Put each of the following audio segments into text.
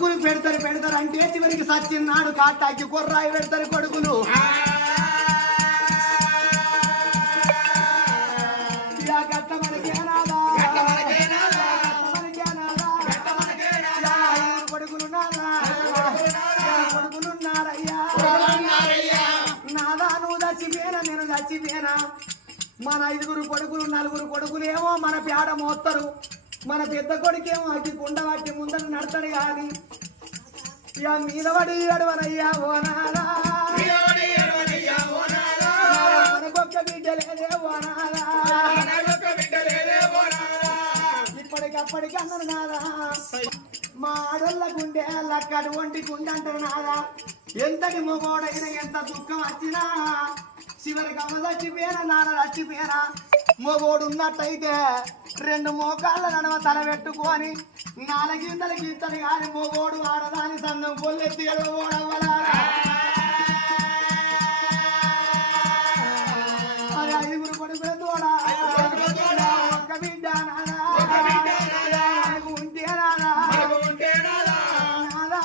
పెడతారు పెడతారు అంటే చివరికి సచ్చిన్నాడు కాటాకి కొర్రాయి పెడతారు కొడుకులు. కొడుకులున్నారయ్యా నాదా నువ్వు చచ్చిపోయినా నేను చచ్చిపోయినా. మన 5 కొడుకులు 4 కొడుకులేమో మన పేడ మోస్తారు. మన పెద్ద కొడుకేమో అతి కుండ పట్టి ముందర నడతాడు కానీ ఇక మీద పడి ఏడవనయ్యా ఓ నాదా మనకొక్క బిడ్డ లేదే ఓ నాదా ఇప్పటికప్పటికి అన్నారు నాదా. మా ఆడోళ్ళ గుండె లక్కడు ఒంటి గుండె అంటారు నాదా. ఎంతటి మొగోడైనా ఎంత దుఃఖం వచ్చినా చివరికి అమ్మ చచ్చిపోయినా నాన్న చచ్చిపోయినా మొగోడు ఉన్నట్టయితే 2 మోకాళ్ళ నడవ తల పెట్టుకొని 4 గింతలు గీతలు కానీ మొగోడు ఆడదాని సన్నం పొల్లెత్తి ఓడవలా. అది 5 కొడుకుల తోడా ఒక్క బిడ్డ నాదా ఉంటే నాదా నాదా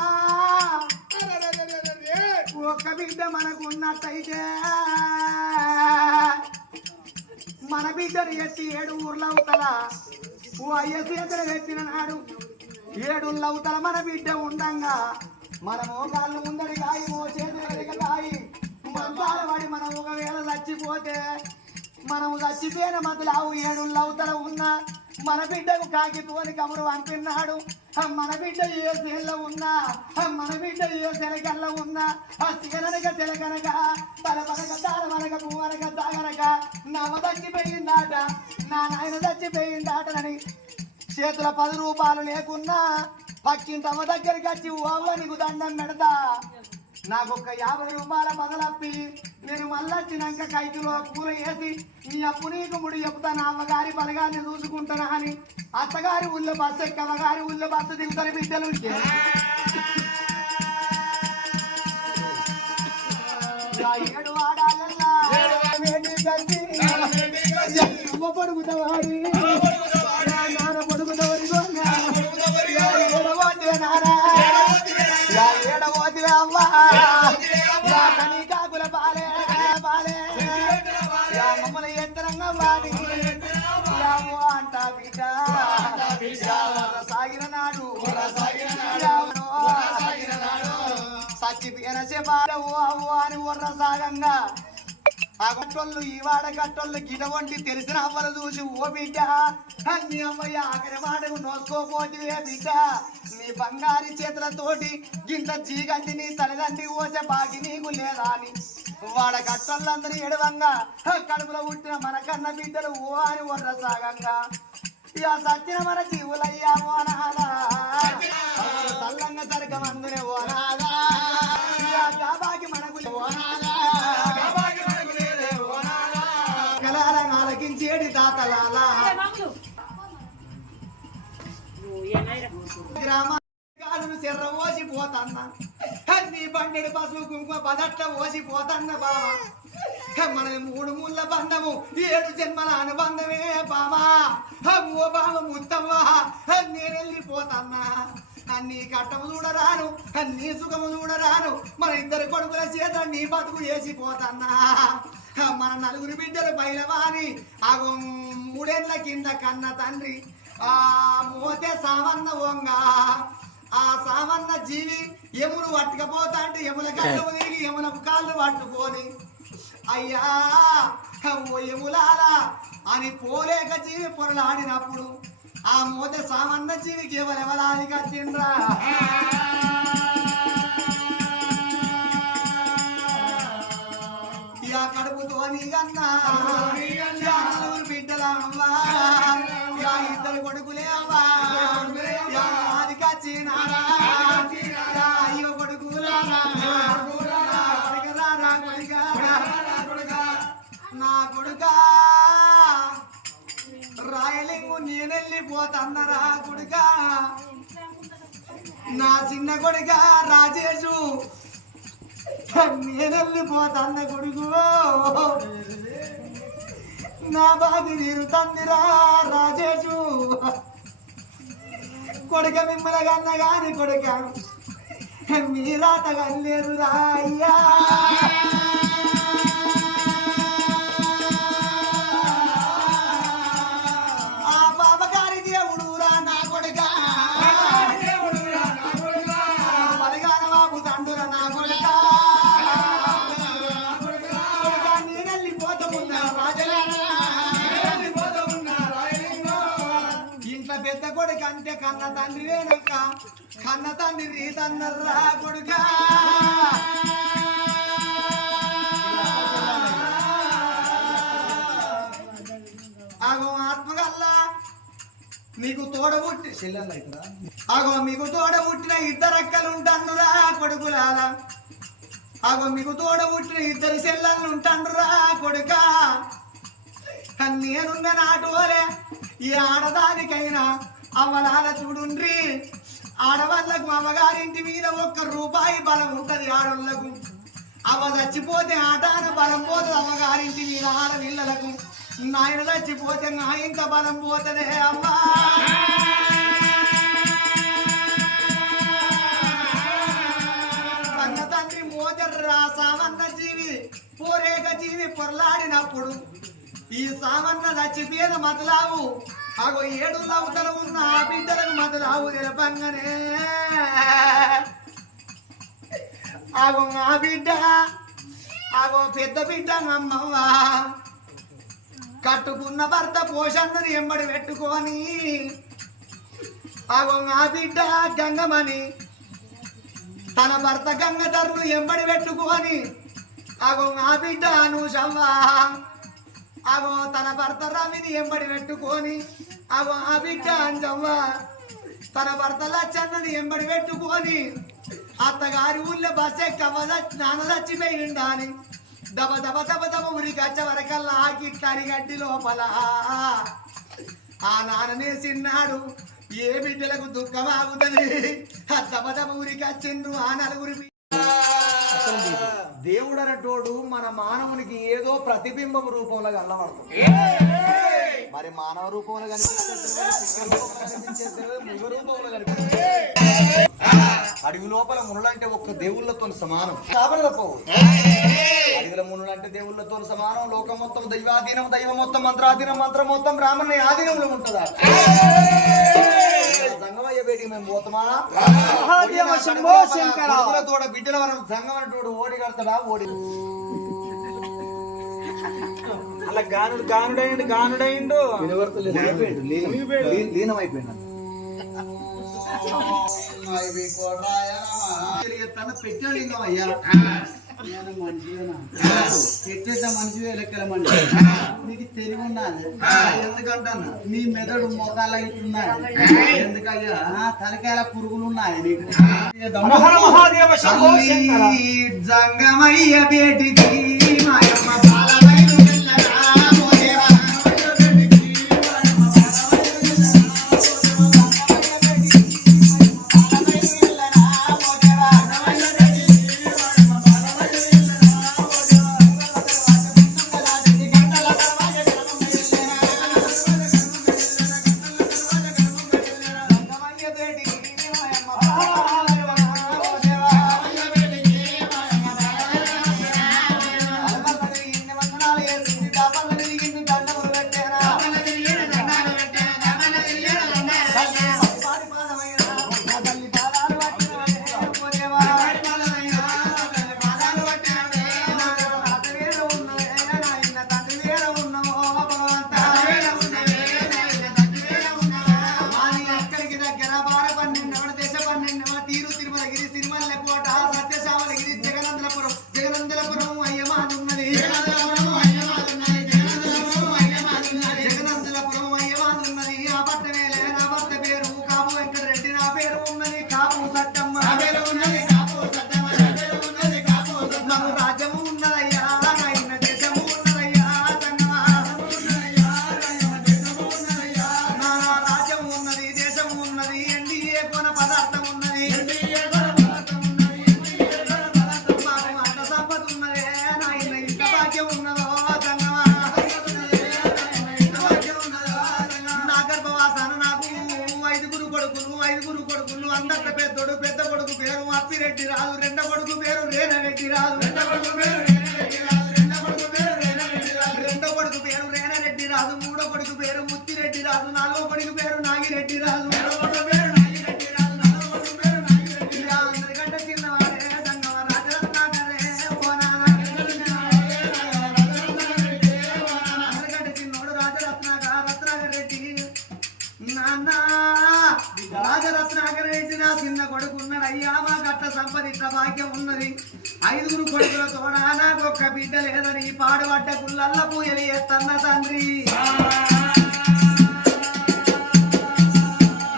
ఒక్క బిడ్డ మనకు ఉన్నట్టయితే మన బిడ్డను ఎత్తి 7 ఊర్లు అవుతారా ఓ అయ్య చేతులు పెట్టిన నాడు 7 ఊర్లు అవుతారా మన బిడ్డ ఉండంగా మన మోకాళ్ళు ముందడి కాయి ఓ చేతులు వెనక కాయి మంచాల పడి మనం ఒకవేళ చచ్చిపోతే మనము చచ్చిపోయిన మధ్యలో 7 ఊర్లు అవుతారా ఉన్నా మన బిడ్డకు కాకితోని కబురు పంపినాడు. మన బిడ్డ ఏ సేల్లో ఉన్నా మన బిడ్డ ఏ తెలకల్లో ఉన్నా ఆ సీననక తెలకనక తలపనక తాళమనక పువ్వనక తాగనక నవ్వ చచ్చిపోయిందాట నా నాయన చచ్చిపోయిందాటనని చేతుల 10 రూపాయలు లేకున్నా పక్కింటమ్మ దగ్గరికి వచ్చి అవ్వ నీకు దండం పెడతా నాకొక్క 50 రూపాయల మొదలప్పి నేను మళ్ళొచ్చినాక కైకిలో కూర వేసి నీ అప్పు నీకు ముడి చెప్తా నా అమ్మగారి బలగాన్ని చూసుకుంటానా అని అత్తగారి ఊళ్ళో బస్సు ఎక్క అమ్మగారి ఊళ్ళో బస్సు దిగుతారు బిడ్డలు. 7 ఆడాలన్నా అమ్మ పడుకుతావాడి నాన్న పడుకుతావరి ఏడవోతివే అవ్వా కనీ కాకుల పాలే పాలే మమ్మల్ని ఎంతరంగా వాడి అంట బిడ్డ సాగిన నాడు చచ్చిపోయిన చెప్పావు అవ్వ అని వర్ర సాగంగా ఆ కట్టోళ్ళు ఈ వాడ కట్టోళ్ళు గిట వంటి తెలిసిన అవ్వలు చూసి ఓ బిడ్డ నీ అమ్మయ్య ఆఖరి మాటకు నోసుకోపోతివే బిడ్డ నీ బంగారి చేతులతోటి గింత చీగంటి నీ తల్లిదండ్రి పోసే బాకి నీకు లేదా అని వాడ కట్టోళ్ళందరూ ఎడవంగా కడుపులో పుట్టిన మన కన్న బిడ్డలు ఓ అని వర్ర సాగంగా ఇక సచ్చిన మన జీవులయ్యా ఓ నాదా తల్లంగా సరిగం అందునే ఓ నాదా బాకి మనకు ఓ నాదా ఆలకించేడి తాతలాలా గ్రామాలు చెర్ర ఓసిపోతన్నా నీ బండెడు పసుపు కుంకుమ పదట్ల ఓసిపోతన్న బావా మనది 3 ముళ్ళ బంధము 7 జన్మల అనుబంధమే బావా ఓ బావ ముత్తవ్వా నేనెళ్ళిపోతన్నా నీ కట్టము చూడరాను నీ సుఖము చూడరాను మన 2 కొడుకుల చేత నీ బతుకు వేసిపోతన్నా మన 4 బిడ్డలు బయలవాని ఆ 3 ఏళ్ల కింద కన్న తండ్రి ఆ మోతే సామన్న వంగ ఆ సామన్న జీవి యమును పట్టుకపోతా అంటే యముల గడ్డము తిరిగి యమున కాళ్ళు పట్టుకొని అయ్యా ఓ యములారా అని పోలేక జీవి పొరలాడినప్పుడు ఆ మోతే సామన్న జీవికి ఎవరెవరానికి వచ్చిండ్రా కడుపుతోని కన్నా 4 బిడ్డల అవ్వా 2 కొడుకులే అవ్వా ఆదికి వచ్చినారా 5 కొడుకులారా నా కొడుక రాయలింగు నేనెళ్ళిపోతన్నరా కొడుక నా చిన్న కొడుక రాజేషు నేనెళ్ళిపోతన్న కొడుకు నా బాధి తీరుతందిరా రాజేషు కొడుక మిమ్మల్ని కన్న గాని కొడుక మీరాత కనలేదురా అయ్యా. ఆ పాపగారి దేవుడు రా నా కొడుక మరిగాన బాబు తండ్రురా నా కొడుక నేనెళ్ళిపోతున్నా రాజలారా ఇంట్లో పెద్ద కొడుకు అంటే కన్న తండ్రి వేనక్క కన్న తండ్రి రీతన్నర్రా కొడుక ఆగో ఆత్మగల్లా నీకు తోడబుట్టి ఆగో మీకు తోడబుట్టిన ఇద్దరక్కలుంటానురా కొడుకులాల ఆగో మీకు తోడబుట్టిన ఇద్దరు చెల్లెళ్ళుంటానురా కొడుక నేనున్న నాటోలే ఈ ఆడదానికైనా అమ్మలాల చూడుండ్రి ఆడవాళ్ళకు అమ్మగారింటి మీద ₹1 బలం ఉంటది ఆడవాళ్ళకు అమ్మ చచ్చిపోతే ఆటాన బలం పోతుంది అమ్మగారింటి మీద ఆడపిల్లలకు నాయన చచ్చిపోతే నా ఇంత బలం పోతదే అమ్మా కన్న తండ్రి మోదర్రా సామన్న జీవి పోరేక జీవి పొరలాడినప్పుడు ఈ సామన్న చచ్చిపోయిన మతలావు అగో 7 లవతల ఉన్న ఆ బిడ్డలకు మతలావు తెలపంగానే ఆగో ఆ బిడ్డ ఆగో పెద్ద బిడ్డ అమ్మవ్వా కట్టుకున్న భర్త పోషన్నని ఎంబడి పెట్టుకొని ఆగో ఆ బిడ్డ గంగమని తన భర్త గంగధర్ను ఎంబడి పెట్టుకొని ఆగో ఆ బిడ్డ అనుషవ్వా ఆగో తన భర్త రవిని ఎంబడి పెట్టుకొని ఆగో ఆ బిడ్డ అంజవ్వ తన భర్త లచ్చన్నని ఎంబడి పెట్టుకొని అత్తగారి ఊళ్ళో బస్ ఎక్కవ నాన్న చచ్చిపోయిండా అని దబ దబ దబ దబ ఉరికి వచ్చే వరకల్లా ఆకిట్టారి గడ్డి లోపల ఆ నాన్ననే చిన్నాడు ఏ బిడ్డలకు దుఃఖం ఆగుతుంది దబ దబ ఉరికి వచ్చిండ్రు ఆ నలుగురి దేవుడనటోడు మన మానవునికి ఏదో ప్రతిబింబం రూపంలో కనబడుతుంది మరి మానవ రూపంలో అడవి లోపల మునులంటే ఒక్క దేవుళ్ళతో సమానం అడవిల మునులంటే దేవుళ్ళతో సమానం లోకం మొత్తం దైవాధీనం దైవం మొత్తం మంత్రాధీనం మంత్రం మొత్తం బ్రాహ్మణ ఆధీనంలో ఉంటుందా సంగమయ్య బేటికి మేము పోతామా తోడ బిడ్డల వరం సంగమనటోడు ఓడి కడతాడా ఓడి అలా గానుడైండు లీనమైపోయింది పెట్టింగం అయ్యా పెట్టేట మనిషి లెక్కలమండి నీకు తెలివి ఉన్నది ఎందుకంటాను నీ మెదడు మోకాళ్ళ ఇట్టున్నది ఎందుకయ్యా తలకాయల పురుగులు ఉన్నాయి నీకు జంగమయ్య బేటికి మాయమ్మ బాలమైను కొడుకులు 5 కొడుకులు అందరిలో పెద్దోడు పెద్ద కొడుకు పేరు అప్పిరెడ్డి రాదు రెండో కొడుకు పేరు రేణరెడ్డి రాదు రెండో కొడుకు పేరు రేణరెడ్డి రాదు మూడో కొడుకు పేరు ముత్తిరెడ్డి రాదు నాలుగో కొడుకు పేరు నాగిరెడ్డి రాదు అందరికంటే చిన్నవాడే సంగమ రాజరత్నాకరే ఓ నాన్న అందరికంటే చిన్నోడు రత్నాకర్ రెడ్డి నాన్న రాజరత్నాకర్ రెడ్డి నా చిన్న కొడుకు ఉన్నాడు అయ్యా మా గట్ట సంపదిత భాగ్యం ఉన్నది 5 కొడుకుల తోడ నాకు ఒక్క బిడ్డ లేదని పాడుబడ్డ కుళ్ళల్ల పూయలు ఎత్తన్న తండ్రి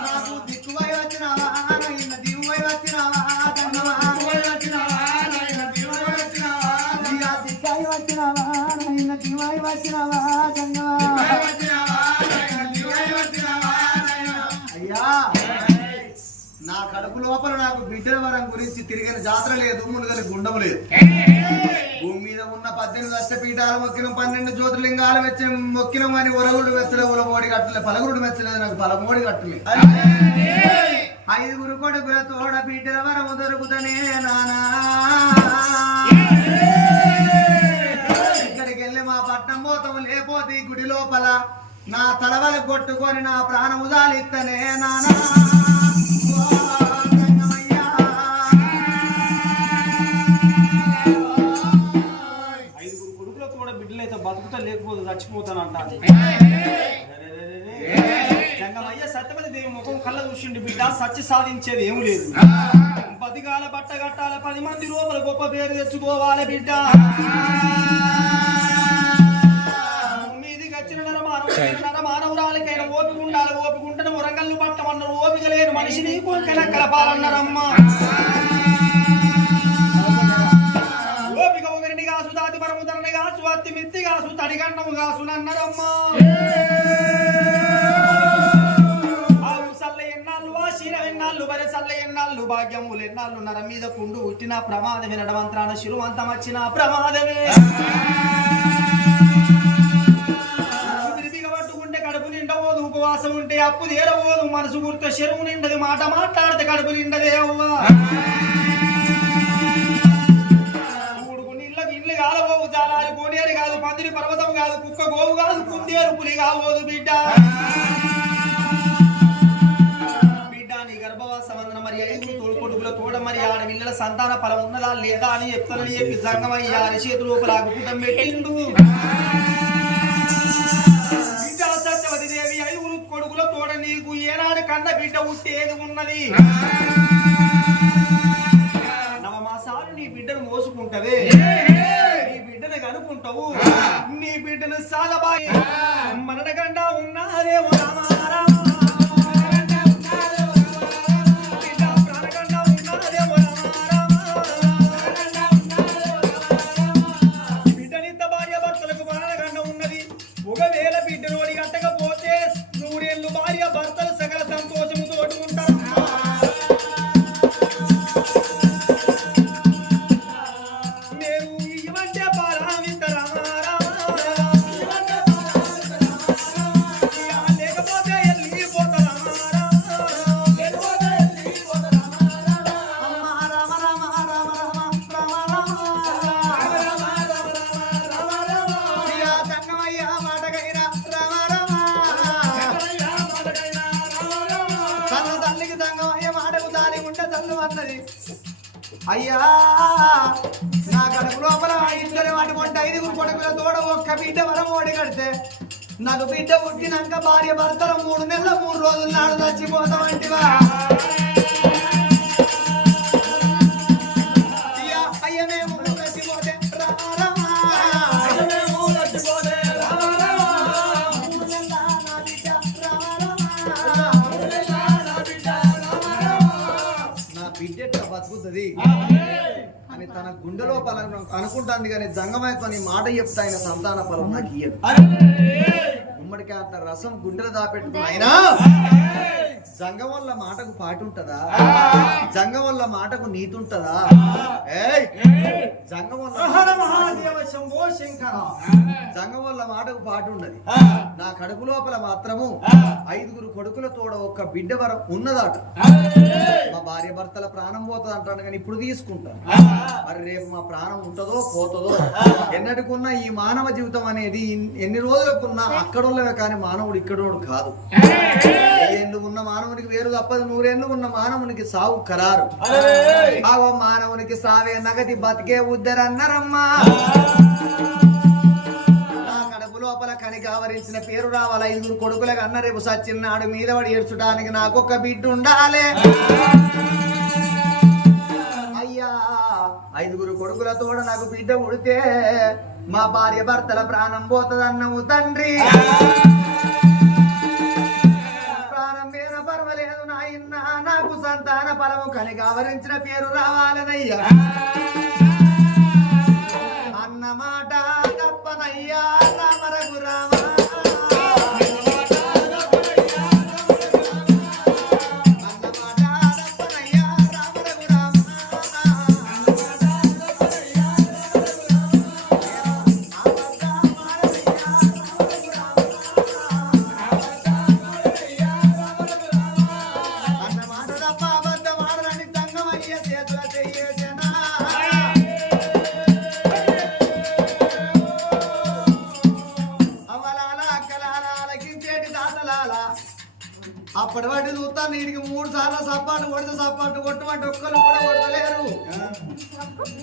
నాకు దిక్కువై వచ్చినావా ఇన్న దిగువై వచ్చినావా దిక్కై వచ్చినావా ఇన్న దిగువై వచ్చినావా అయ్యా నా కడుపు లోపల నాకు బిడ్డల వరం గురించి తిరిగిన జాతర లేదు మునుగని గుండము లేదు భూమి మీద ఉన్న 18 అష్టపీఠాలు మొక్కిన 12 జ్యోతిర్లింగాలు మొక్కిన అని ఒరగుడు వెచ్చలే ఉలమోడి కట్టలే పలగుడు మెచ్చలేదు నాకు పలమోడి కట్టలే 5 కొడుకుల తోడ బిడ్డల వరం దొరుకుతనే నానా ఇక్కడికి వెళ్ళి మా పట్నం పోతాము లేకపోతే ఈ గుడి లోపల నా తలవలు కొట్టుకొని నా ప్రాణము జాలిస్తనే నానా 5 కొడుకులతో కూడా బిడ్డలైతే బతుకుతా లేకపోతే చచ్చిపోతానంట జంగమయ్య సత్యవతి దేవి ముఖం కళ్ళ చూసిండి బిడ్డ సత్య సాధించేది ఏమి లేదు బతికాల బట్ట కట్టాల 10 మంది లోపల గొప్ప పేరు తెచ్చుకోవాలి బిడ్డ మీదికి వచ్చిన నరమానవురాలకైనా ఓపిక ఉండాలి ఓపిక ఉంటే వరంగల్లు పట్టమన్నారు ఓపిక లేని మనిషిని కోరికన కలపాలన్నారమ్మా ఓపిక ఒకరిని కాసు దాతి పరముతరని కాసు అత్తి మిత్తి కాసు తడిగండము కాసు అన్నారమ్మా ఎన్నాళ్ళు బరే సల్ల ఎన్నాళ్ళు భాగ్యములు ఎన్నాళ్ళు నర మీద పుండు ఉట్టిన ప్రమాదమే నడవంత్రాన శిరువంతం వచ్చిన ప్రమాదమే పట్టుకుంటే కడుపు నిండబోదు ఉపవాసం ఉంటే అప్పు తీరబోదు మనసు గుర్తు చెరువు నిండదు మాట మాట్లాడితే కడుపు నిండదే అవ్వా ఇల్లు కాలబోవు జాలాలు కోడేరు కాదు పందిరి పర్వతం కాదు కుక్క గోవు కాదు కుందేరు పులి కావోదు బిడ్డ మరి 5 తోడుకొడుకుల తోడ మరి ఆడపిల్లల సంతాన ఫలం ఉన్నదా లేదా అని చెప్తానని చెప్పి జంగమయ్య అరిచేతులు లాగుకుంటం పెట్టిండు సత్యవతి దేవి 5 కొడుకుల తోడ నీకు ఏనాడు కన్న బిడ్డ ఉట్టేది ఉన్నది నవమాసాలు నీ బిడ్డను మోసుకుంటవే నీ బిడ్డను కనుకుంటావు నీ బిడ్డను సాలబాయి మనడగండా ఉన్నాదేమో రామారామ ఒకవేళ బిడ్డను వాడి కట్టకపోతే 3 ఏళ్ళు భార్య భర్తలు సకల సంతోషముతో ఉంటారు నేను ఇవంటే లేకపోతే అయ్యా నా కడుపు లోపల ఇద్దరు అటువంటి 5 కొడుకుల తోడ ఒక్క బిడ్డ వరం ఓడి కడితే నాకు బిడ్డ పుట్టినాక భార్య భర్తలు 3 నెలల 3 రోజుల నాడు చచ్చిపోతామంటివా అయ్యా మేము చచ్చిపోతే బిడ్డ బతుకుతుంది అని తన గుండె లోపల అనుకుంటాంది కానీ జంగమయ్యతో మాట చెప్తా ఆయన సంతాన ఫలం నాకు ఇయ్యదు గుమ్మడికి అంత రసం గుండెలు దాపెట్టుకుని అయినా జంగం వల్ల మాటకు పాటు ఉంటదా జంగం వల్ల మాటకు నీతి ఉంటదా జంగం వల్ల మాటకు పాటు ఉన్నది నా కడుపు లోపల మాత్రము 5 కొడుకుల తోడ ఒక్క బిడ్డ వరం ఉన్నదట. మా భార్య భర్తల ప్రాణం పోతుంది అంటాను కానీ ఇప్పుడు తీసుకుంటాను. మరి రేపు మా ప్రాణం ఉంటుందో పోతుందో. ఎన్నటికున్నా ఈ మానవ జీవితం అనేది ఎన్ని రోజులకున్నా అక్కడోళ్ళవే కానీ మానవుడు ఇక్కడోడు కాదు. 10 ఏళ్ళు ఉన్న మానవునికి వేరు తప్పదు, 100 ఏళ్ళు ఉన్న మానవునికి సావు ఖరారు. ఆవో మానవునికి సావే నగది బతికే ఉద్దరన్నారమ్మా. నా కడుపు లోపల కనికి ఆవరించిన పేరు రావాలి. 5 కొడుకులకు అన్న రేపు సచ్చిన్నాడు మీద పడి ఏడ్చడానికి నాకొక్క బిడ్డ ఉండాలి. అయ్యా 5 కొడుకులతో నాకు బిడ్డ ఉడితే మా భార్య భర్తల ప్రాణం పోతుందన్నవు తండ్రి. ప్రాణం మీద పర్వాలేదు నాయన్న, నాకు సంతాన ఫలము కనికి ఆవరించిన పేరు రావాలనయ్యా. అన్నమాట తప్పనయ్యా రామ రఘురామ. అప్పటి వాటి చూస్తా నీటికి 3 సార్లు సపాటు కొడితే సపాటు కొట్టమంటే ఒక్కరు కూడా కొట్టలేరు.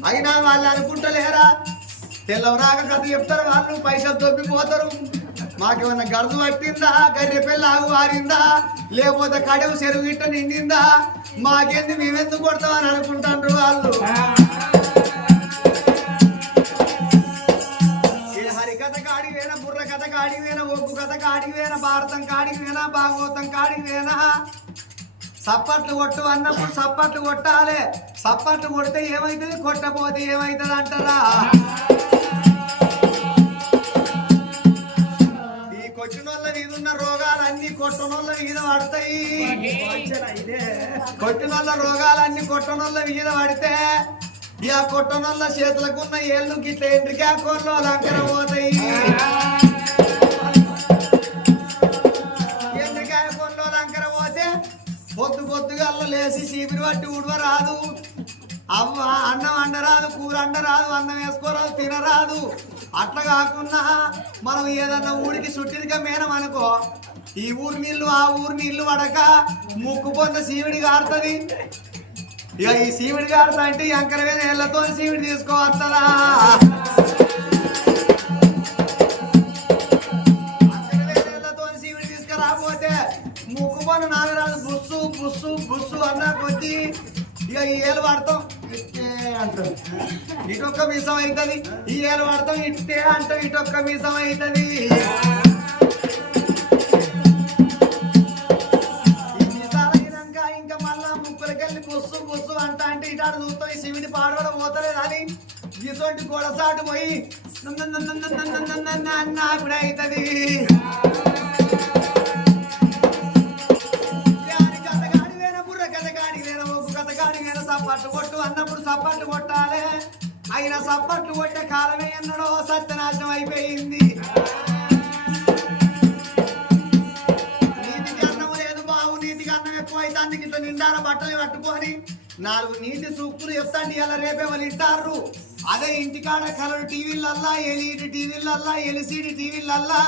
అయినా వాళ్ళు అనుకుంటలేరా? తెల్లవరాక కథ చెప్తారు వాళ్ళు, పైసలు దొబ్బిపోతారు. మాకేమన్నా గడుదు పట్టిందా, గర్రె పెళ్ళాగు ఆరిందా, లేకపోతే కడవు చెరువు గిట్ట నిండిందా, మాకేంది మేమెందుకు కొడతామని అనుకుంటారు వాళ్ళు. హరికథ కాడికి వేనా, బుర్ర కథ కాడికి వేనా, ఒగ్గు కథ కాడికి వేనా, భారతం కాడికి వేనా, భాగవతం కాడికి వేనా, సప్పట్లు కొట్టు అన్నప్పుడు సప్పట్లు కొట్టాలి. సప్పట్లు కొడితే ఏమైతుంది, కొట్టపోతే ఏమైతుంది అంటారా? ఈ కొట్టినోళ్ళ మీద ఉన్న రోగాలన్నీ కొట్టనోళ్ళ మీద పడతాయి. కొట్టినోళ్ళ రోగాలన్నీ కొట్టనోళ్ళ మీద పడితే ఇక కొట్టనోళ్ళ చేతులకున్న ఏళ్ళు గిట్ల ఎంట్రికా కోళ్ళు లంకర పోతాయి. ఎంట్రికాయ కోళ్ళు లంకర పోతే పొద్దుగా లేచి చీపిరి పట్టి ఉడవరాదు, అవ్వ అన్నం అండరాదు, కూర అండరాదు, అన్నం వేసుకోరాదు, తినరాదు. అట్లా కాకుండా మనం ఏదన్నా ఊరికి చుట్టిదిగా మేనం అనుకో, ఈ ఊరి నీళ్లు ఆ ఊరి నీళ్లు పడక ముక్కు పొంద సీవిడి కారుతుంది. ఇక ఈ సీవిడి కారుతా అంటే ఎంకరవే నీళ్లతో సీవిడి తీసుకోవచ్చదా? నీళ్లతో సీవిడి తీసుకురాకపోతే ముక్కు పొంద నాగరాదు బుస్సు బుస్సు బుస్సు అన్నా కొద్ది ఇక ఈ ఏలు పడతాం ఇట్టే అంటాం, ఇటొక్క మీసం అవుతుంది. ఈ ఏలు పడతాం ఇట్టే అంటాం, ఇటొక్క మీసం అవుతుంది. ఇంకా మళ్ళా ముక్కులకెళ్ళి బుస్సు బుస్సు అంట అంటే ఇటాడు చూస్తాం, ఈ శివుడి పాడవడం పోతలేదు అని ఇసొంటి గొడసాటు పోయి అన్నా కూడా అవుతుంది. సప్పట్లు కొట్టు అన్నప్పుడు సప్పట్లు కొట్టాలి. అయినా సప్పట్లు కొట్టే కాలమే ఎన్నడో సత్యనాశనం అయిపోయింది. నీతికి అన్నం లేదు బావు, నీతికి అన్నం ఎక్కువ అయితే అందుకు ఇట్లా నిండార బట్టలు పట్టుకొని 4 నీతి సూక్తులు చెప్తాండి ఇలా రేపే వాళ్ళు ఇంటారు. అదే ఇంటికాడ కలర్ టీవీలల్లా, ఎల్ఈడి టీవీలల్లా, ఎల్సిడి టీవీలల్లా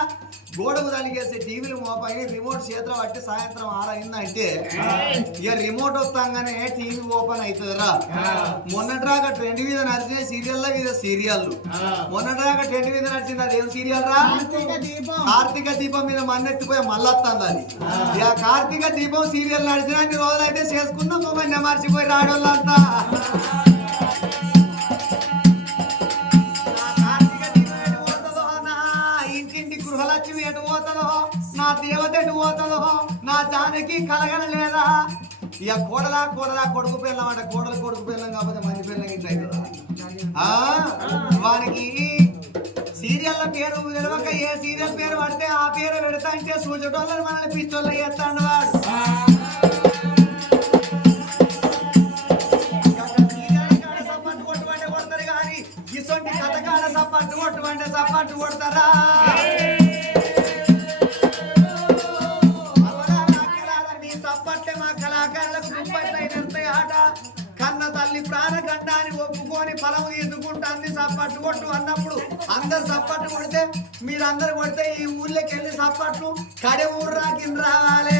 గోడకు తలిగేసే టీవీలు మోపై రిమోట్ చేతిలో పట్టి సాయంత్రం 6 అయిందంటే ఇక రిమోట్ వస్తాగానే టీవీ ఓపెన్ అవుతుందిరా. మొన్నటిరాక ట్రెండ్ మీద నడిచిన సీరియల్ మీద సీరియల్లు, మొన్నటిరాక ట్రెండ్ మీద నడిచింది అది ఏం సీరియల్ రా? కార్తీక దీపం మీద మన్నెత్తిపోయి మళ్ళొస్తుంది అది. ఇక కార్తీక దీపం సీరియల్ నడిచిన అన్ని రోజులైతే చేసుకున్నాం, మొబైల్ మర్చిపోయి రాడోళ్ళంతా. గృహలక్ష్మి ఎటు పోతుందో, నా దేవత ఎటు పోతుందో, నా జానకి కలగన లేదా? ఇక కోడలా కొడుకు పిల్లం అంటే కోడలు కొడుకు పిల్లం కాకపోతే మంచి పిల్లం ఇట్లా అవుతుందా? వారికి సీరియల్ల పేరు తెలవక ఏ సీరియల్ పేరు పడితే ఆ పేరు పెడతా అంటే సూచటోళ్ళని మనల్ని పిచ్చోళ్ళు చేస్తాడు వాడు. సప్పట్టు కొట్టుబంటే కొడతారు కానీ ఇసొంటి కథకాడ సప్పట్టు కొట్టుబంటే సప్పట్టు కొడతారా? తల్లి ప్రాణగండాన్ని ఒప్పుకొని ఫలము తీసుకుంటుంది సప్పట్టు కొట్టు అన్నప్పుడు అందరు సప్పట్టు కొడితే మీరందరు కొడితే ఈ ఊళ్ళోకి వెళ్ళి సప్పట్లు కడే ఊరు రాకింద రావాలి.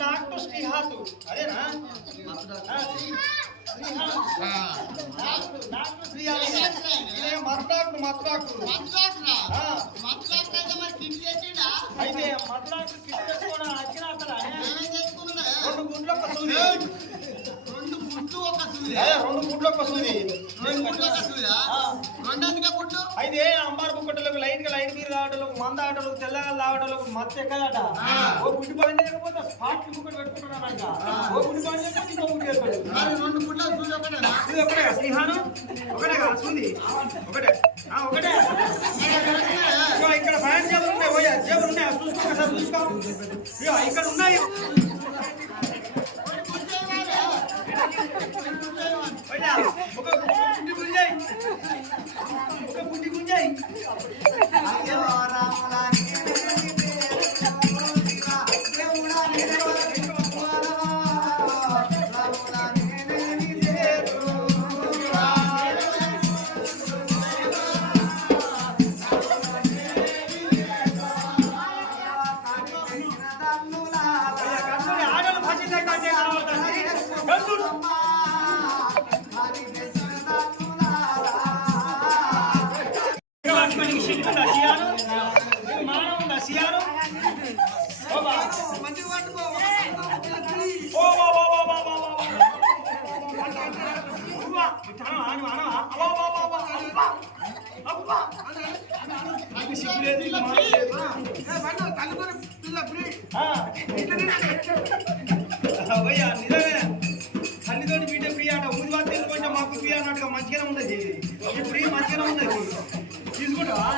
డాక్టర్ శ్రీహాతు అదేనా డాక్టర్ శ్రీహాతు మత్తాకు అయితే మత్తాకు కిట్ చేసుకోవడం వచ్చిన రెండు గుండ్లు ఒక సూది అయితే అంబార్ బుక్కటలకు లైట్ బీర్ తాగటలకు మంద ఆటలకు తెల్లగా తాగటలకు మత్తు ఎక్కదట ఓ గుడ్డి పని చేయకపోతే స్పాట్ బుక్కటి పెట్టుకుంటున్నానంట ఓ గుడ్డి పని చేయకపోతే ఇంకో గుడ్డి ఇది ఒకటే శ్రీహాను ఒకటే కదా సూది ఒకటే ఒకటే ఇక్కడ ఫ్యాన్ జేబులు ఉన్నాయి పోయా జేబులు ఉన్నాయి చూసుకో ఒకసారి చూసుకో ఇక్కడ ఉన్నాయి ఒక గుండి గుంజాయి తల్లితోటి బిడ్డ ఫ్రీ ఆట ఊది వాటి కొంచెం మాకు ఫ్రీ అన్నట్టుగా మంచిగానే ఉన్నది ఫ్రీ మంచిగానే ఉన్నది తీసుకుంటావా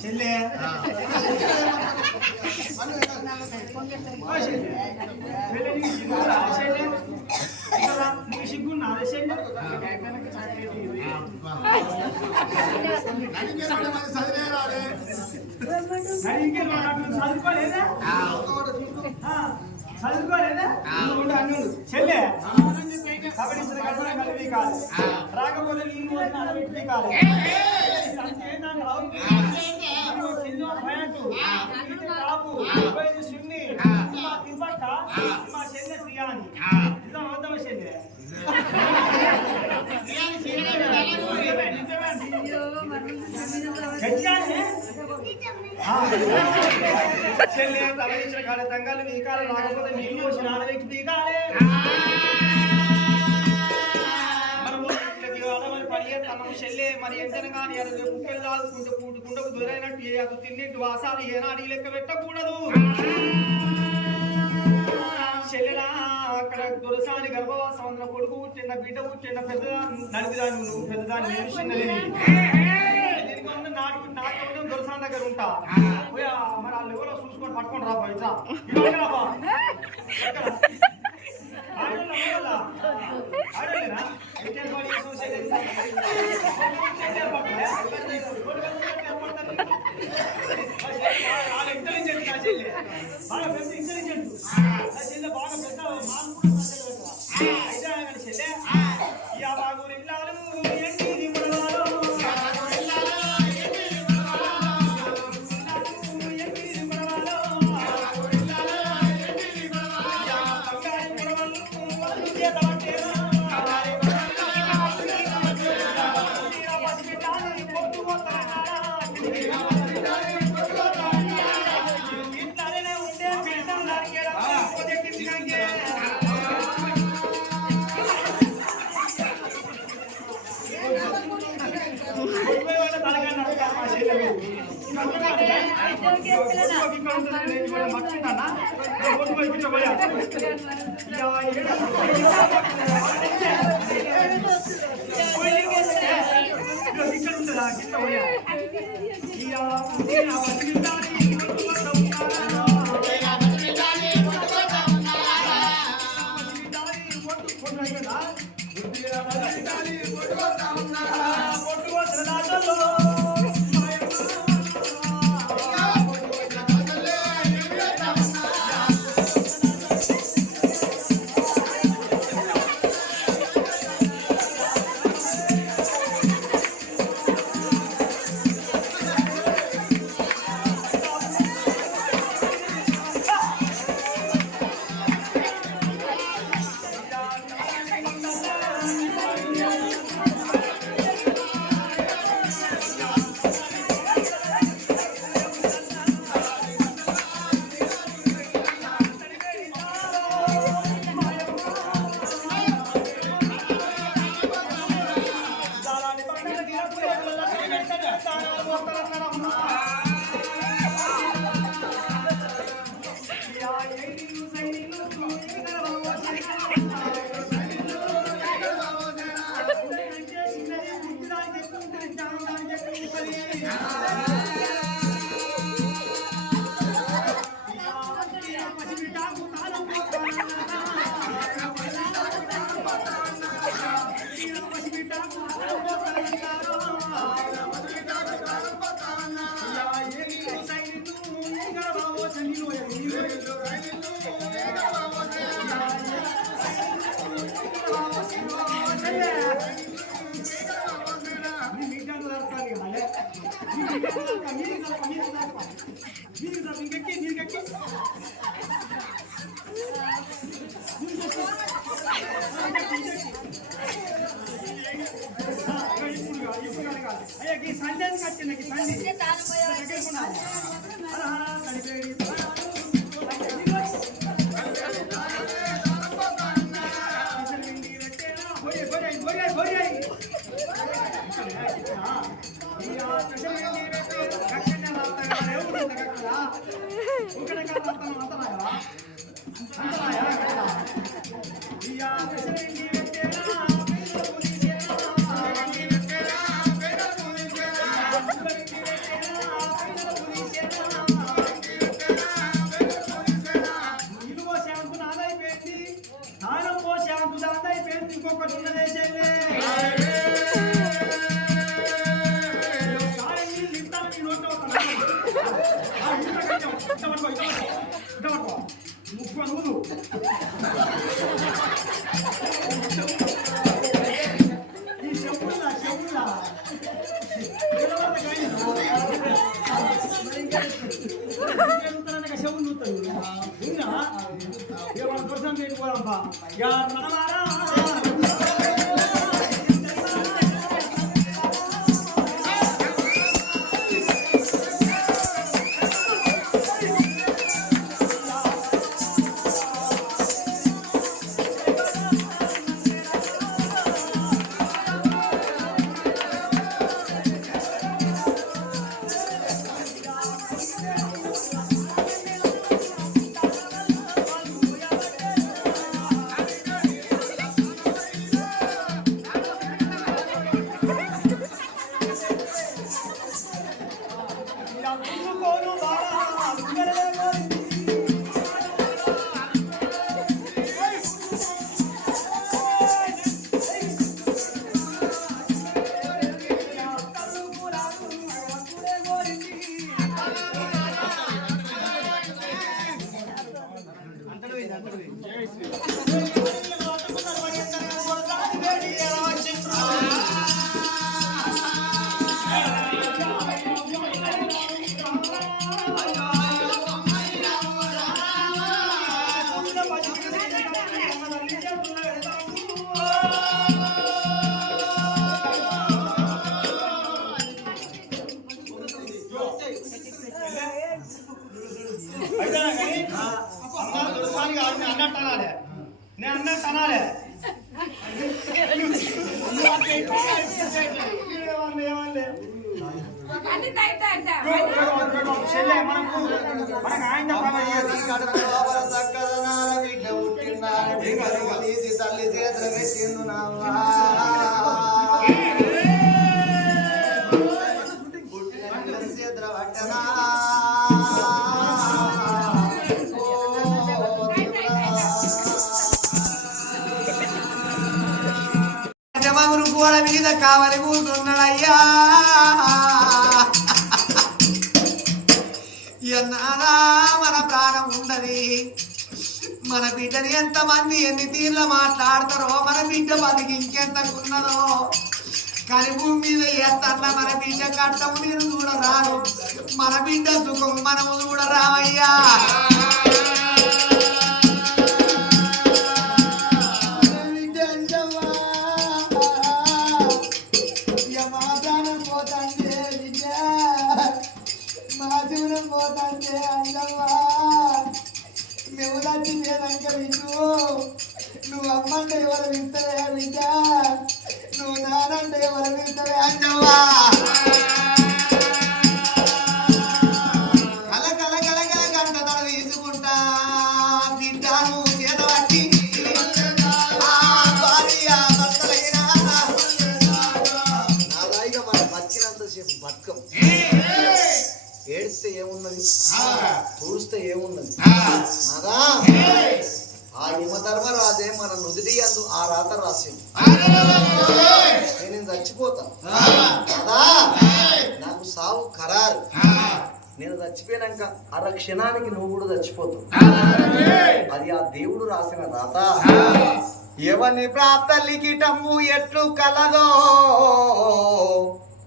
చెల్లె సిగ్గున్నా చెల్లె చదువుకోలేదా చదువుకోలేదా చెల్లె కబడ్డీ కలిపి కాదు రాకపోతే నీళ్ళు పోసిన కాదు సున్ని తింపక్క మా చెల్లె శ్రీయాని నిజం అవుతామా చెల్లె చెల్లె తలగించిన కాడ తంగాలు వీకాలి రాకపోతే నీళ్ళు వచ్చి నానబెట్టి పీకాలి తనము చెల్లె మరి ఎంతన కానీ కుక్కలు దాదుకుంటూ కుండకు దొరైనట్టు అది తిన్నిట్టు వాసాలు ఏనాడు లెక్క పెట్టకూడదు చెల్లెలా అక్కడ దొరసాని గర్భవాసం అందర కొడుకు పుట్టిన బిడ్డ పుట్టిన పెద్దదాన్ని నడిపిదాన్ని నువ్వు పెద్దదాన్ని నాటు దొరసాని దగ్గర ఉంటా మరి వాళ్ళు ఎవరో చూసుకొని పట్టుకొని రాబో ఇట్లా రాబా ఇంటెలిజెంట్ బాగా పెద్ద ఇంటెలిజెంట్ చెల్లె బాగా పెద్ద అయితే చెల్లె ఈ బాగురు ఇల్లాలు ఇంకొకటి ఉన్నదే చెల్లె ఈ చెప్పుల్లా చెవులు నూతారు వాళ్ళ కోసం పోదాంపా నేను అన్నట్టు అనాలే తల్లి చేతులు పెట్టిండు నావా చేతుల పట్టనా గోడ మీద కావలి కూర్చున్నాడయ్యా ఎన్నారా మన ప్రాణం ఉండది మన బిడ్డని ఎంతమంది ఎన్ని తీర్ల మాట్లాడతారో మన బిడ్డ బతికి ఇంకెంతకున్నదో కానీ భూమి మీద ఎత్తన్న మన బిడ్డ కట్టము మీరు చూడరారు మన బిడ్డ సుఖం మనము చూడరావయ్యా పోతాంటే అందమ్మా మేము తచ్చిపోయాక వింటూ నువ్వు అమ్మంటే ఎవరు వింటవే బిడ్డ నువ్వు నానంటే ఎవరు వింటవే అందమ్మా కల కల కల కల గంట తడ తీసుకుంటా బిడ్డను చేత పట్టి భార్య భర్తలైనా నాలాయిగా మనం బతికినంతసేపు బతుకం ఏడిస్తే ఏమున్నది చూస్తే ఏమున్నది నాదా ఆ యమధర్మరాజే మన నుదిటి అందు ఆ రాత రాసింది నేను చచ్చిపోతాను నాదా నాకు సావు ఖరారు నేను చచ్చిపోయినాక అర క్షణానికి నువ్వు కూడా చచ్చిపోతావు అది ఆ దేవుడు రాసిన రాత ఎవని ప్రాప్త లిఖితము ఎట్లు కలదో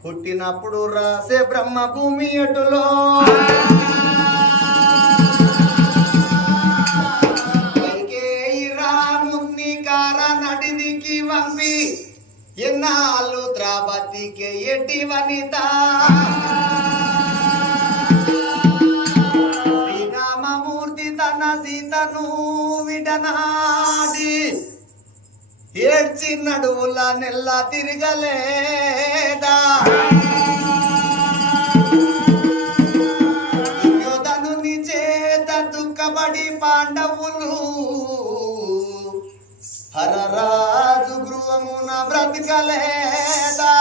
పుట్టినప్పుడు రాసే బ్రహ్మ భూమి ఎటులో రాముని కార నడిదికి వంపి ఎన్నాళ్ళు ద్రావతికే ఎట్టి వనిత శ్రీరామమూర్తి తన సీతను విడనాడి ఏడ్చి నడువుల నెల్ల తిరగలేదా యోధనుని చేత దుఃఖపడి పాండవులు హరరాజు గృహమున బ్రతకలేదా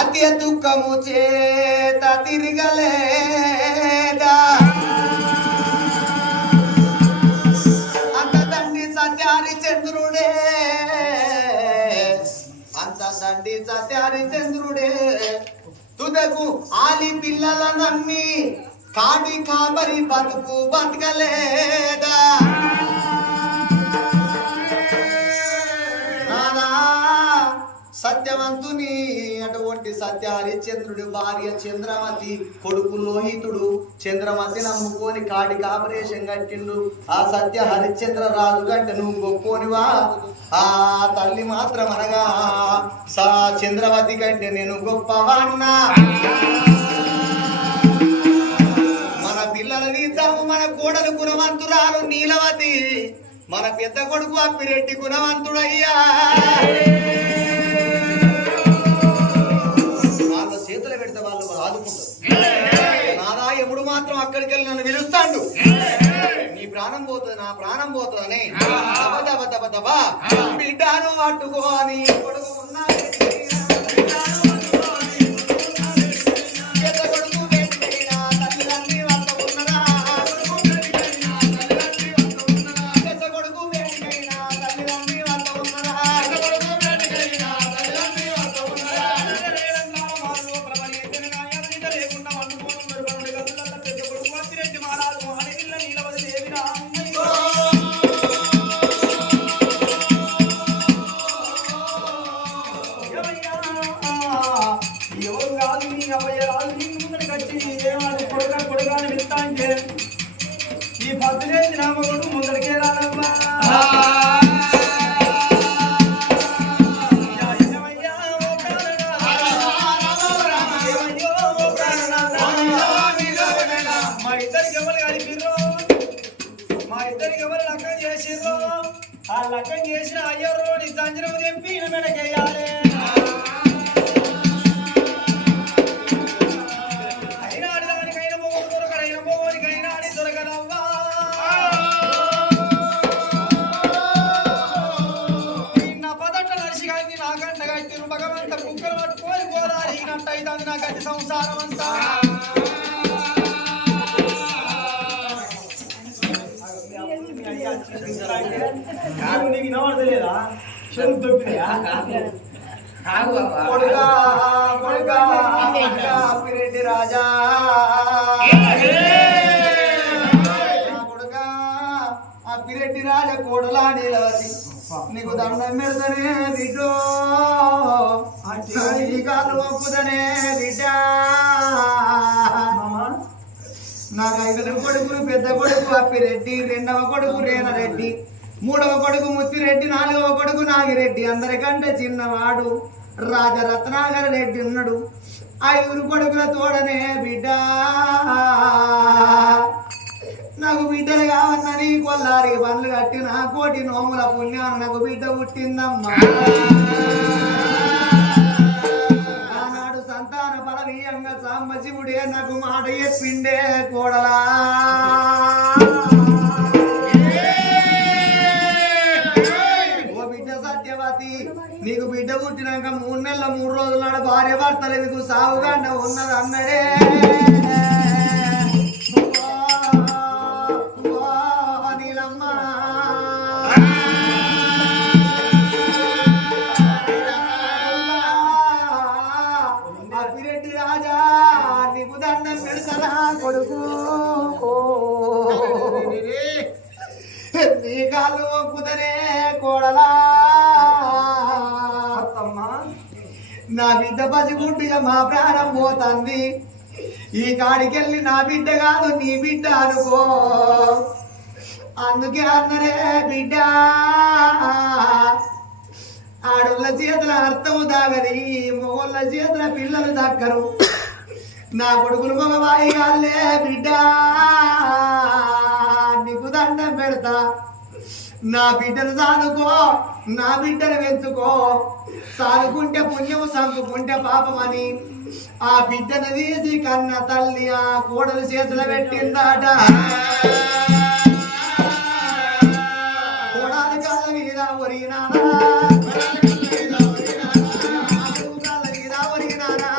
అతి దుఃఖము చేత తిరగలేదా అంత తండ్రి సత్యహరిచంద్రుడే అంత తండ్రి సత్యహరిచంద్రుడే తుదకు ఆలి పిల్లల నమ్మి కాడి కాబరి బతుకు బతకలేదా సత్యవంతుని అటువంటి సత్య హరిశ్చంద్రుడి భార్య చంద్రమతి కొడుకు లోహితుడు చంద్రమతి నమ్ముకొని కాడికి ఆపరేషన్ కట్టిండు ఆ సత్య హరిశ్చంద్ర రాజు కంటే నువ్వు గొప్పోనివా ఆ తల్లి మాత్రం అనగా చంద్రమతి కంటే నేను గొప్పవాన్నా మన పిల్లల తీద్దాము మన కోడలు గుణవంతురాలు నీలవతి మన పెద్ద కొడుకు అప్పిరెడ్డి గుణవంతుడయ్యా వాళ్ళ చేతులు పెడితే వాళ్ళు ఆదుకుంటారు నాదా ఎప్పుడు మాత్రం అక్కడికి వెళ్ళి నన్ను పిలుస్తాడు నీ ప్రాణం పోతుంది నా ప్రాణం పోతుంది అని దబా బిడ్డను పట్టుకోని కొడుకు ఈ భద్రేసి రామగుడు ముందరికే రాడమ్మా మా ఇద్దరికి ఎవరు కలిపిర్రో మా ఇద్దరికి ఎవరు లగ్గం చేసిర్రో ఆ లగ్గం చేసిన అయ్యో నీ సంజనం చెప్పి మెడకేయాలి భగవంత కుక్కలు పట్టుకొని గోదారినట్టయితుంది నా గతి సంసారం అంతా నీకు నవ్వడలేదా చెరువు దొబ్బినయా కొడుకా కొడుకా పిరెడ్డి రాజా కొడుకా ఆ పిరెడ్డి రాజా కోడలా నీలవతి నీకు దండం పెడతానే బిడ్డో ఈ కాలు ఒప్పుదనే బిడ్డ నాకు 5 కొడుకులు పెద్ద కొడుకు అప్పిరెడ్డి రెండవ కొడుకు రేణరెడ్డి మూడవ కొడుకు ముత్తిరెడ్డి 4వ కొడుకు నాగిరెడ్డి అందరికంటే చిన్నవాడు రాజరత్నాగర రెడ్డి ఉన్నాడు 5 కొడుకుల తోడనే బిడ్డ నాకు బిడ్డలు కావన్నని కొల్లారి బండ్లు కట్టిన కోటి నోముల పుణ్యాన్ని నాకు బిడ్డ పుట్టిందమ్మా ఆనాడు సంతాన పరవీయంగా సాంబశివుడే నాకు మాట చెప్పిండే కోడలా ఓ బిడ్డ సత్యవతి నీకు బిడ్డ పుట్టినాక 3 నెలల 3 రోజుల నాడు భార్య భర్తలు మీకు సావుగండ ఉన్నది అన్నడే కొడుకు నీ కాలు కుదరే కోడలా నా బిడ్డ పసిగుంటిగా మా ప్రాణం పోతుంది ఈ కాడికెళ్ళి నా బిడ్డ కాదు నీ బిడ్డ అనుకో అందుకే అన్నరే బిడ్డ ఆడోళ్ళ చేతుల అర్థము దాగది మొగోళ్ళ చేతుల పిల్లలు దక్కరు నా కొడుకులు మగవాయి కాళ్ళే బిడ్డ నీకు దండం పెడతా నా బిడ్డను సాదుకో నా బిడ్డను పెంచుకో సాదుకుంటే పుణ్యం సంపుకుంటే పాపమని ఆ బిడ్డను తీసి కన్న తల్లి ఆ కోడలు చేతులు పెట్టిందాట కోడాలి కళ్ళ మీద ఒరిగినానా కాళ్ళ మీద ఒరిగినానా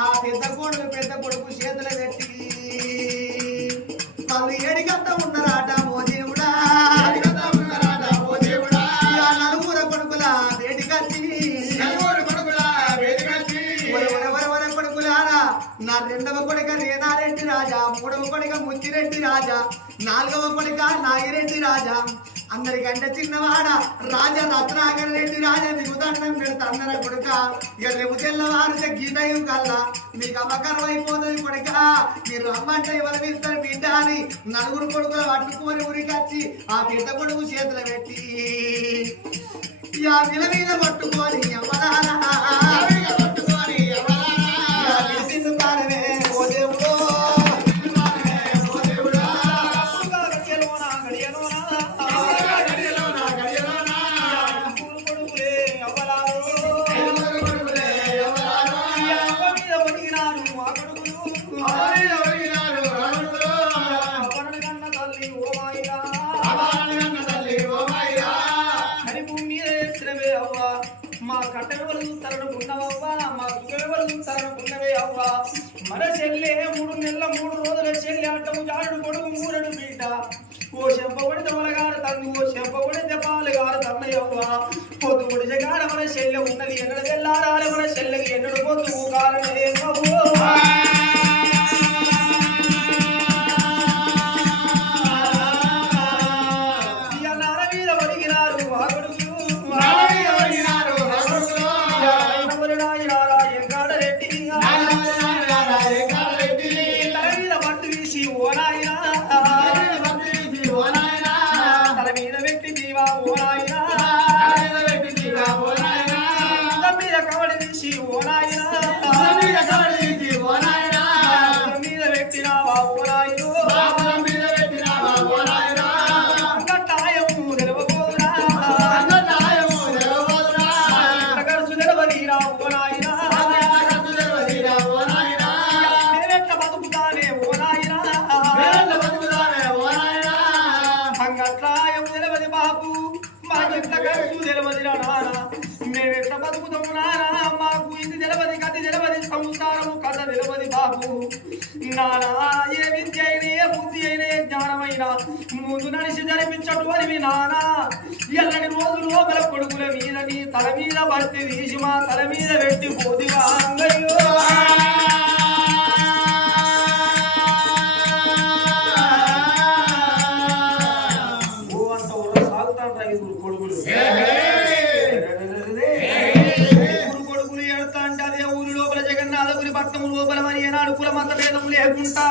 ఆ పెద్ద కొడుకు చేతులు పెట్టి వాళ్ళు ఏడిగంత ఉన్నారాట ఓ దేవుడా నలుగురు కొడుకుల వేడికచ్చి కొడుకులారా నా రెండవ కొడుక రేనారెడ్డి రాజా, మూడవ కొడుక ముచ్చిరెడ్డి రాజా, నాలుగవ కొడుక నాగిరెడ్డి రాజా, అందరికంటే చిన్నవాడ రాజా రత్నాకర్ రెడ్డి రాజా మీకు దండం పెడతా అన్నర కొడుక. ఇక రేపు తెల్లవారితే గీతయం కల్లా మీకు అమ్మకరం అయిపోతుంది కొడుక. మీరు అమ్మంటే ఎవరు ఇస్తారు బిడ్డ అని నలుగురు కొడుకులు పట్టుకొని ఉరికొచ్చి ఆ బిడ్డ కొడుకు చేతులు పెట్టి ఆ విల మీద పట్టుకొని అమ్మలారా మా కట్టెవరు తరణకున్నవవ్వా, మా సుగెవరు తరణకున్నవే అవ్వా. మన చెల్లె 3 నెలల 3 రోజుల చెల్లె అడ్డము జాడు కొడుకు మూరడు బిడ్డ. ఓ చెంపబడితే వలగాడు తండ్రి, ఓ చెంపబడితే పాలుగాడు తన్నయ్యవ్వా. పొద్దు పొడిచగాడ మన చెల్లె ఉన్నది ఎన్నడు వెళ్ళారాలి, మన చెల్లెకి ఎన్నడు పొద్దు కాలనే మేమెట్లా బతుకుతాము నానా, మాకు ఇది తెలవది, కథ తెలవది, సంసారము కథ తెలవది బాబు. నానా ఏ విద్య అయినా, ఏ బుద్ధి అయినా, ఏ జ్ఞానమైనా ముందు నడిచి జరిపించటు అని నానా. ఎల్లని రోజు లోపల కొడుకుల మీద నీ తల మీద భర్తీ తీసి మా తల మీద పెట్టి పోదివా అంగయ్యో. కొడుకులు కొడుకులు ఏడుతా అంటే అదే ఊరి లోపల జగన్నాథపురి పట్టణం లోపల మరి ఏనాడు కులమంత భేదం లేకుండా